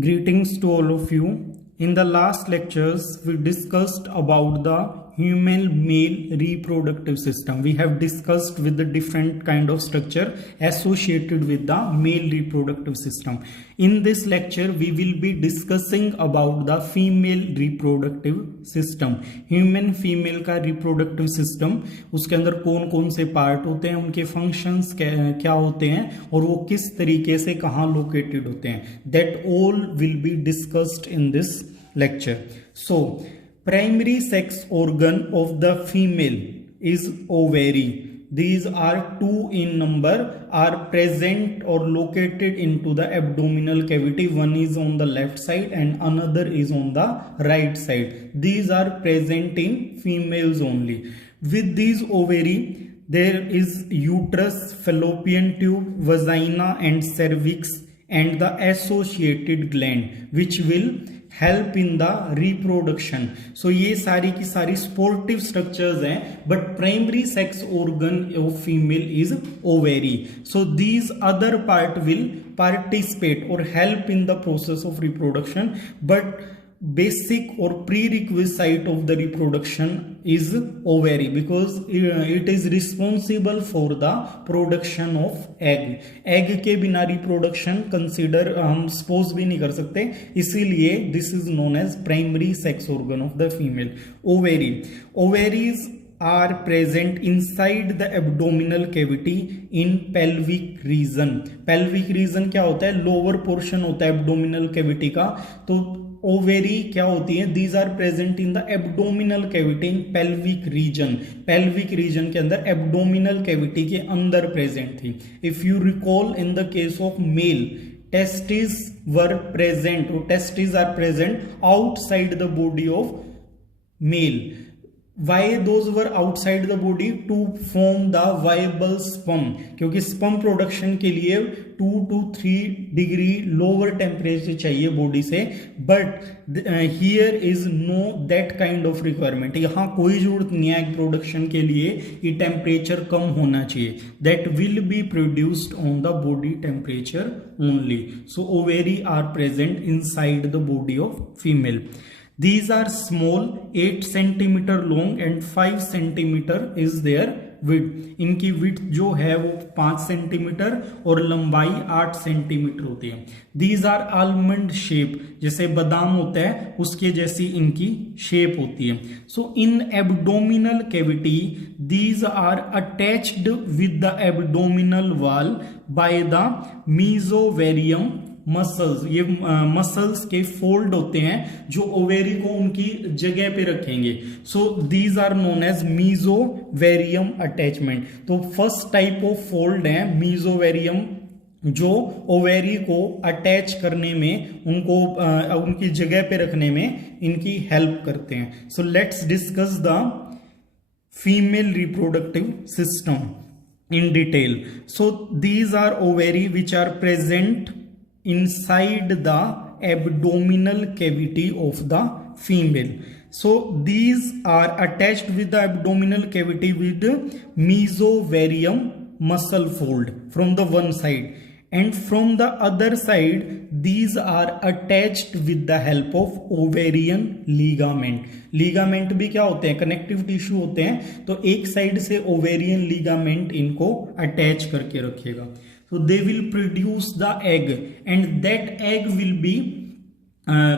Greetings to all of you. In the last lectures, we discussed about the human male reproductive system. We have discussed with the different kind of structure associated with the male reproductive system. In this lecture, we will be discussing about the female reproductive system. Human female का reproductive system, उसके अंदर कौन कौन से part होते हैं, उनके functions क्या होते हैं और वो किस तरीके से कहाँ लोकेटेड होते हैं. That all will be discussed in this lecture. So primary sex organ of the female is ovary. These are two in number, are present or located into the abdominal cavity. One is on the left side and another is on the right side. These are present in females only. With these ovary, there is uterus, fallopian tube, vagina and cervix and the associated gland which will help in the reproduction. So ये सारी की सारी sportive structures हैं, but primary sex organ of female is ovary. So these other part will participate or help in the process of reproduction, but basic or prerequisite of the reproduction is ovary because it is responsible for the production of egg. Egg के बिना reproduction consider हम suppose भी नहीं कर सकते, इसीलिए this is known as primary sex organ of the female. Ovary. Ovaries are present inside the abdominal cavity in pelvic region. Pelvic region क्या होता है? Lower portion होता है abdominal cavity का. तो ओवेरी क्या होती है? These are present in the abdominal cavity in pelvic region. Pelvic region के अंदर एब्डोमिनल कैविटी के अंदर प्रेजेंट थी. If you recall in the case of male, testis were present, testis are present outside the body of male. Why those were outside the body? To form the viable sperm. क्योंकि sperm production के लिए 2 to 3 degree lower temperature चाहिए body से, but here is no that kind of requirement. यहाँ कोई जरूरत नहीं है एग प्रोडक्शन के लिए कि टेम्परेचर कम होना चाहिए. That will be produced on the body temperature only. So ovary are present inside the body of female. These are small, 8 centimeter long and 5 centimeter is their width. इनकी width जो है वो 5 centimetre और लंबाई 8 centimetre होती है. These are almond shape, जैसे बादाम होता है उसके जैसी इनकी शेप होती है. So in abdominal cavity, these are attached with the abdominal wall by the mesovarium muscles. ये मसल्स के फोल्ड होते हैं जो ओवेरी को उनकी जगह पे रखेंगे. So these are known as mesovarium attachment. तो फर्स्ट टाइप ऑफ फोल्ड है मीजोवेरियम, जो ओवेरी को अटैच करने में, उनको उनकी जगह पे रखने में इनकी हेल्प करते हैं. So let's discuss the female reproductive system in detail. So these are ovary which are present inside the abdominal cavity of the female. So these are attached with the abdominal cavity with mesovarium muscle fold from the one side, and from the other side these are attached with the help of ovarian ligament. ligament भी क्या होते हैं? Connective tissue होते हैं. तो एक side से ovarian ligament इनको अटैच करके रखेगा. So they will produce the egg and that egg will be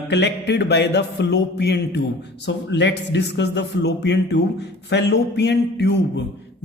collected by the fallopian tube. So let's discuss the fallopian tube. Fallopian tube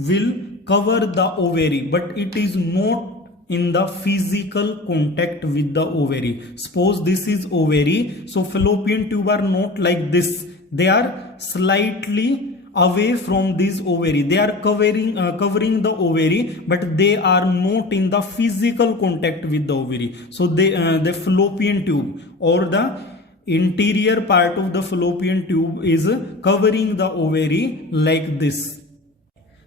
will cover the ovary, but it is not in the physical contact with the ovary. Suppose this is ovary, so fallopian tube are not like this. They are slightly away from this ovary. They are covering the ovary, but they are not in the physical contact with the ovary. So the fallopian tube or the interior part of the fallopian tube is covering the ovary like this.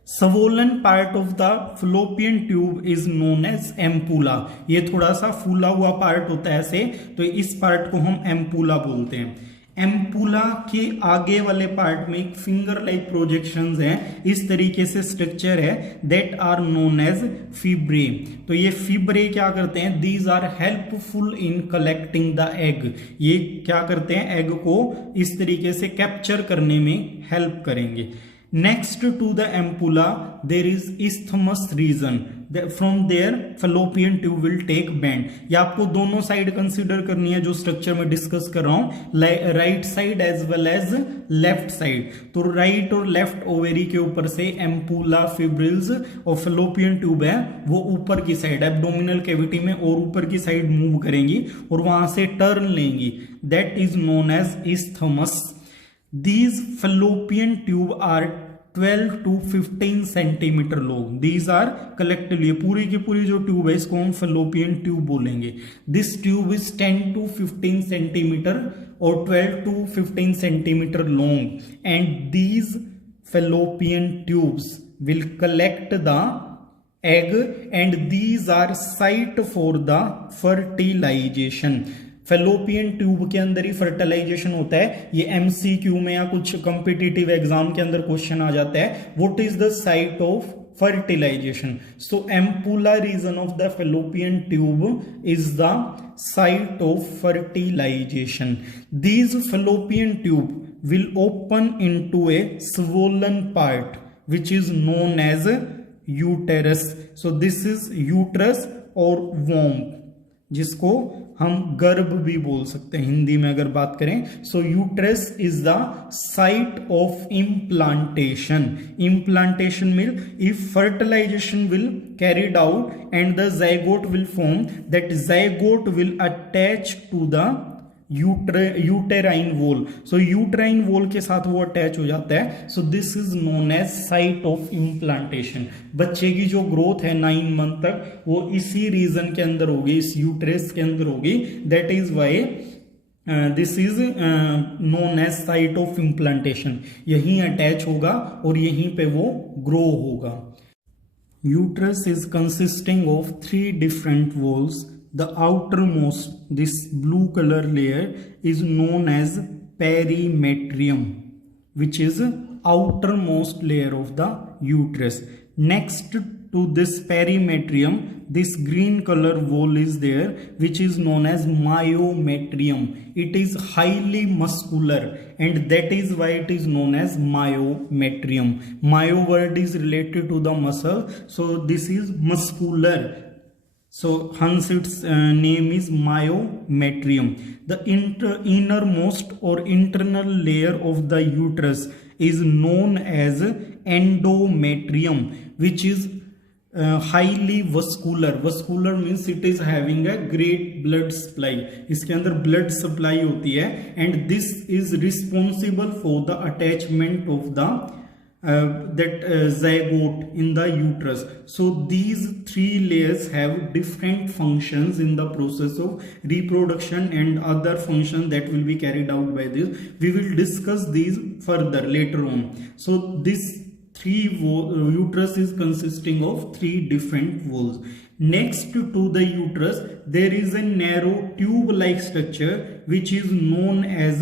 Swollen part of the fallopian tube is known as ampulla. ये थोड़ा सा फूला हुआ part होता है ऐसे, तो इस पार्ट को हम ampulla बोलते हैं. एम्पुला के आगे वाले पार्ट में एक फिंगर लाइक प्रोजेक्शंस हैं, इस तरीके से स्ट्रक्चर है, that are known as fimbriae. तो ये फिब्रे क्या करते हैं, these are helpful in collecting the egg. ये क्या करते हैं, एग को इस तरीके से कैप्चर करने में हेल्प करेंगे। Next to the ampulla there is isthmus region. From there fallopian tube will take bend. ये आपको दोनों साइड कंसीडर करनी है जो स्ट्रक्चर में डिस्कस कर रहा हूं, right side as well as left side. तो राइट और लेफ्ट ओवेरी के ऊपर से एम्पुला, फिब्रिल्स और fallopian ट्यूब है वो ऊपर की साइड एब्डोमिनल कैविटी में और ऊपर की साइड मूव करेंगी और वहां से टर्न लेंगी, that is known as isthmus. These fallopian tube are 12 to 15 centimetre long. These are collectively, पूरी की पूरी जो ट्यूब है इसको हम fallopian ट्यूब बोलेंगे. This tube is 10 to 15 centimetre और 12 to 15 centimetre long, and these fallopian tubes will collect the egg and these are site for the fertilization. Fallopian tube के अंदर ही फर्टिलाइजेशन होता है। ये एमसीक्यू में या कुछ कॉम्पिटिटिव एग्जाम के अंदर क्वेश्चन आ जाता है, what is the site of fertilization? So ampulla region of the fallopian tube is the site of fertilization. These fallopian tube will open into a swollen part which is known as uterus. So this is uterus or womb, जिसको हम गर्भ भी बोल सकते हैं हिंदी में अगर बात करें। So uterus is the site of implantation. Implantation mean if fertilisation will carried out and the zygote will form, that zygote will attach to the uterine wall. So uterine wall के साथ वो अटैच हो जाता है. So this is known as site of implantation. बच्चे की जो growth है 9 मंथ तक वो इसी रीजन के अंदर होगी, इस यूट्रेस के अंदर होगी. That is why this is known as site of implantation. यहीं अटैच होगा और यहीं पे वो ग्रो होगा. Uterus is consisting of 3 different walls. The outermost, this blue color layer is known as perimetrium, which is outermost layer of the uterus. Next to this perimetrium, this green color wall is there, which is known as myometrium. It is highly muscular and that is why it is known as myometrium. Myo word is related to the muscle, so this is muscular. So hence its name is myometrium. The innermost or internal layer of the uterus is known as endometrium, which is highly vascular. Vascular means it is having a great blood supply. इसके अंदर blood supply होती है and this is responsible for the attachment of the zygote in the uterus. So these 3 layers have different functions in the process of reproduction and other functions that will be carried out by this. We will discuss these further later on. So this uterus is consisting of 3 different walls. Next to the uterus there is a narrow tube like structure which is known as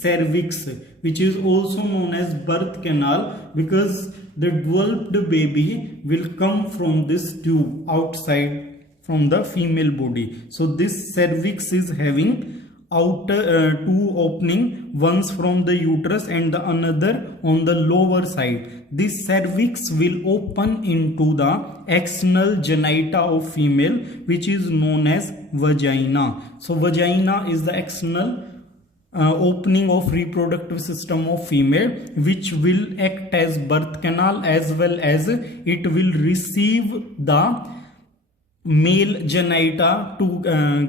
cervix, which is also known as birth canal, because the developed baby will come from this tube outside from the female body. So this cervix is having outer 2 opening, one's from the uterus and the another on the lower side. This cervix will open into the external genita of female, which is known as vagina. So vagina is the external opening of reproductive system of female, which will act as birth canal as well as it will receive the male genita to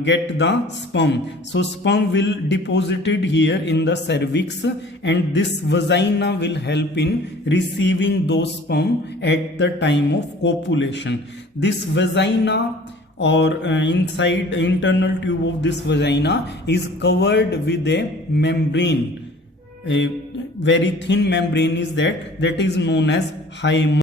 get the sperm. So sperm will deposited here in the cervix and this vagina will help in receiving those sperm at the time of copulation. This vagina or inside internal tube of this vagina is covered with a membrane. A very thin membrane is that is known as hymen.